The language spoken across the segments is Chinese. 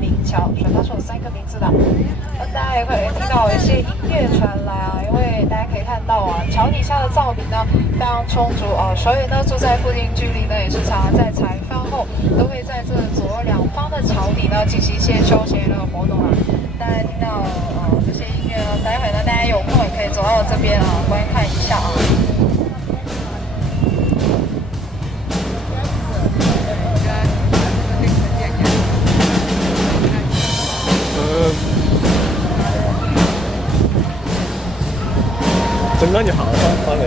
明桥，所以它是有3个名字的。那大家也会听到有一些音乐传来啊，因为大家可以看到啊，桥底下的照明呢非常充足啊，所以呢住在附近居民呢也是常常在采饭后都会在这左右两方的桥底呢进行一些休闲的活动啊。大家听到这些音乐呢，待会呢大家有空也可以走到这边啊观看一下啊。陣間要行翻嚟。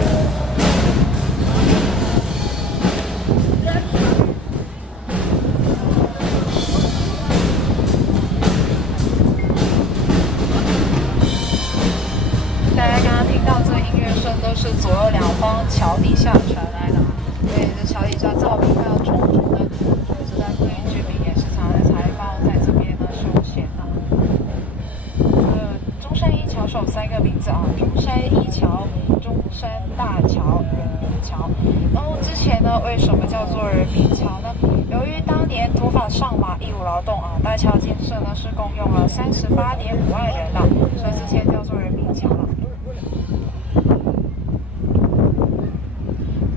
大家刚刚听到这音乐声都是左右两方桥底下传来的，所以这桥底下照明非常充足的，所以这在附近居民也是常在采访，在这边呢休闲啊。中山一桥是有3个名字啊，中山一桥、中山大桥、人民桥。然后之前呢，为什么叫做人民桥呢？由于当年土法上马义务劳动啊，大桥建设呢是共用了38.5万人的，所以之前叫做人民桥了。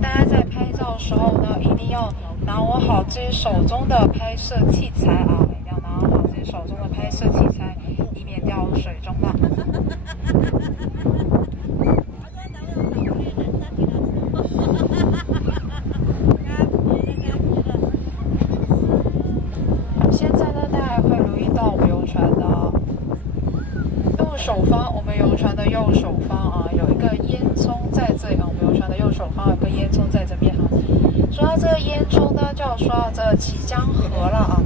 大家在拍照的时候呢，一定要拿握好自己手中的拍摄器材啊，一定要拿握好自己手中的拍摄器材，以免掉入水中的。现在呢，大家会留意到我们游船的右手方，我们游船的右手方啊，有一个烟囱在这里啊。我们游船的右手方有个烟囱在这边哈。说到这个烟囱呢，就要说到这个綦江河了啊。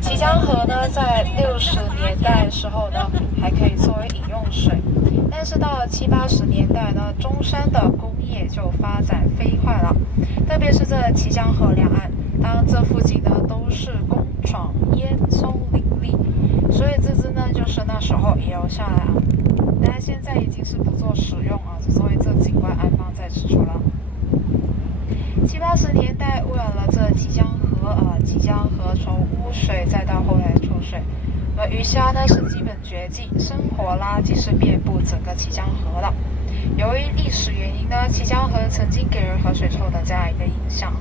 綦江河呢，在60年代的时候呢，还可以作为饮用水，但是到了70、80年代呢，中山的工业就发展飞快了，特别是这綦江河两岸，当这附近呢都是工厂，烟囱林立，所以这支呢就是那时候遗留下来啊。但现在已经是不做使用啊，所以这景观安放在此处了。70、80年代污染了这綦江河啊，綦江河从污水再到后来臭水，鱼虾呢是基本绝迹，生活垃圾是遍布整个綦江河的。由于历史原因呢，綦江河曾经给人河水臭的这样一个印象。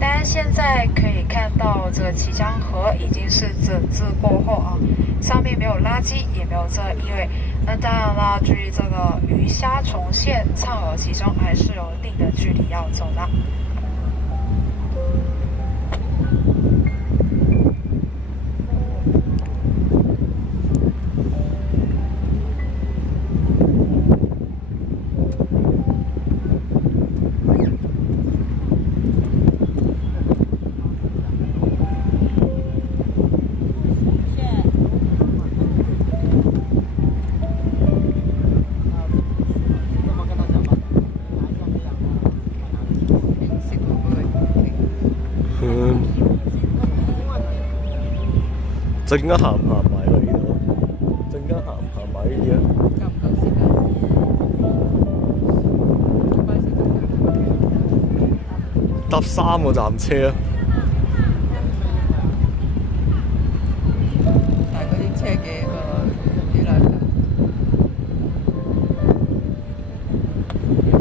但现在可以看到，这个綦江河已经是整治过后啊，上面没有垃圾，也没有这异味。那当然啦，距离这个鱼虾重现畅游其中，还是有一定的距离要走的。陣間行唔行埋去呢度？陣間行唔行埋呢啲啊？夠唔夠時間？搭3個站車啊！但係嗰啲車幾耐㗎？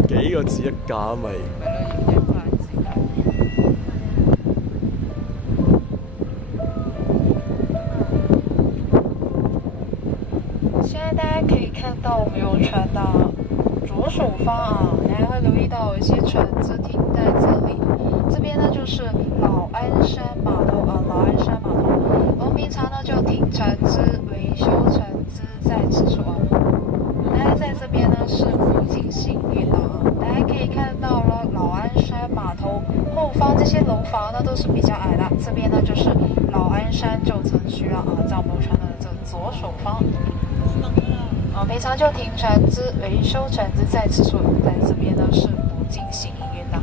幾個字一架咪？咪咯，要一班時間。现在大家可以看到我们游船的左手方啊，大家会留意到有一些船只停在这里。这边呢就是老鞍山码头啊，老鞍山码头。我们平常呢就停船只、维修船只在此处啊。大家在这边呢是不尽幸运的啊。大家可以看到了老鞍山码头后方这些楼房呢都是比较矮的，这边呢就是老鞍山旧城区了啊，在我们游船的这左手方。平常就停船只、维修船只在此处，在这边呢是不尽幸运的。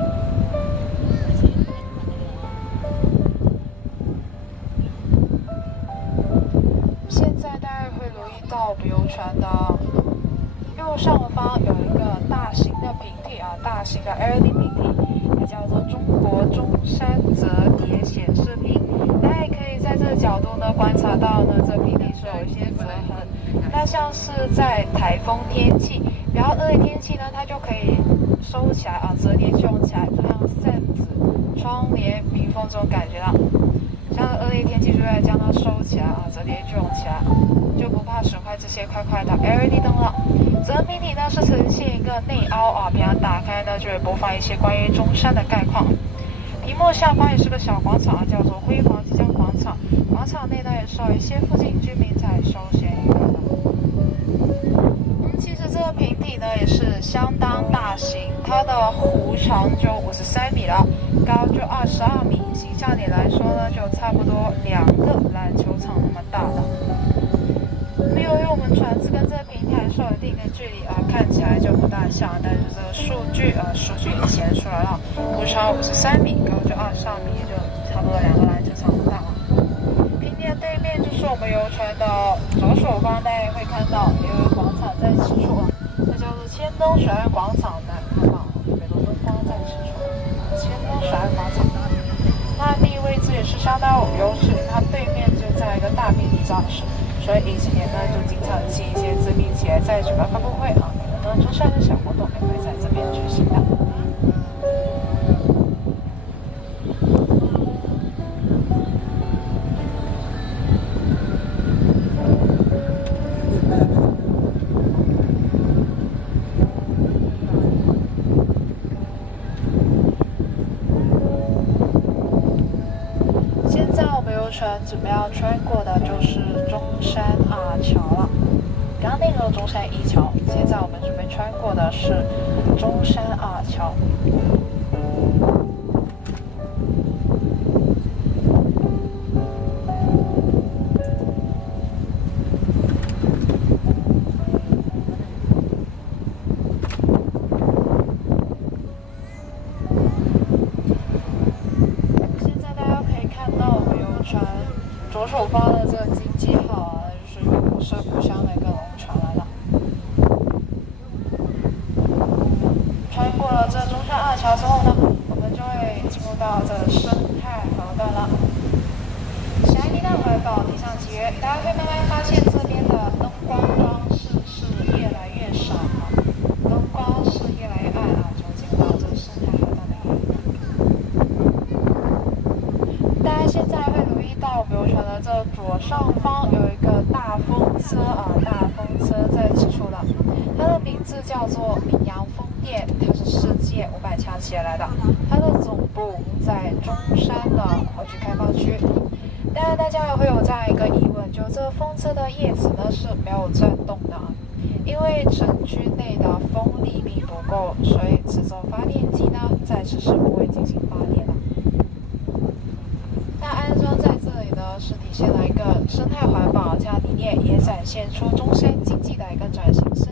现在大家会留意到我们游船的右上方有一个大型的平体啊，大型的 LED 平体，也叫做中国中山折叠显示屏。大家也可以在这个角度呢，观察到呢，这平地是有一些折痕。那像是在台风天气、比较恶劣天气呢，它就可以收起来啊，折叠用起来，就像扇子、窗帘、屏风这种感觉啦。像恶劣天气就会将它收起来啊，折叠用起来，就不怕损坏这些块块的 LED 灯了。折痕平底呢是呈现一个内凹啊，平常打开呢就会播放一些关于中山的概况。屏幕下方也是个小广场啊，叫做辉煌即将广场。广场内呢也是有一些附近居民在休闲娱乐的。其实这个平底呢也是相当大型，它的弧长就53米了，高就22米，形象点来说呢就差不多2个篮球场那么大的。由于我们船只跟这个平台是有一定的距离啊，看起来就不大像，但是这个数据也显出来了，弧长53米，高就22米，也就差不多2个篮球场那么大了。平地的对面就是我们游船的左手方，大家会看到有一个广场在此处啊，这叫做千东水岸广场，大家看到北路灯光在此处，千东水岸广场。那地理位置也是相当有优势，它对面就在一个大平地上市。所以以前呢，就经常请一些知名企业在举办发布会啊，可能中山的小活动也会在这边举行的。现在我们游船准备要穿过的就是中山二桥了。刚刚那个中山一桥，现在我们准备穿过的是中山二桥。左手方的这个经济号啊，就是古色古香的一个龙船来了。穿过了这中山二桥之后呢，我们就会进入到这生态河段了。下一站怀抱地上契约，大家会慢慢发现这边的灯光装饰是越来越少啊，灯光是越来越暗啊，就进入到这生态河段的一个。大家现在会留意到我们游船的这左上方有一个大风车啊，大风车在此处的，它的名字叫做名扬风电，它是世界500强企业来的，它的总部在中山的河区开发区。当然，大家也会有这样一个疑问，就这个风车的叶子呢是没有转动的，因为城区内的风力并不够，所以此种发电机呢暂时是不会进行发电的。那安装在这里呢，是体现了一个生态环保这样理念，也展现出中山经济的一个转型升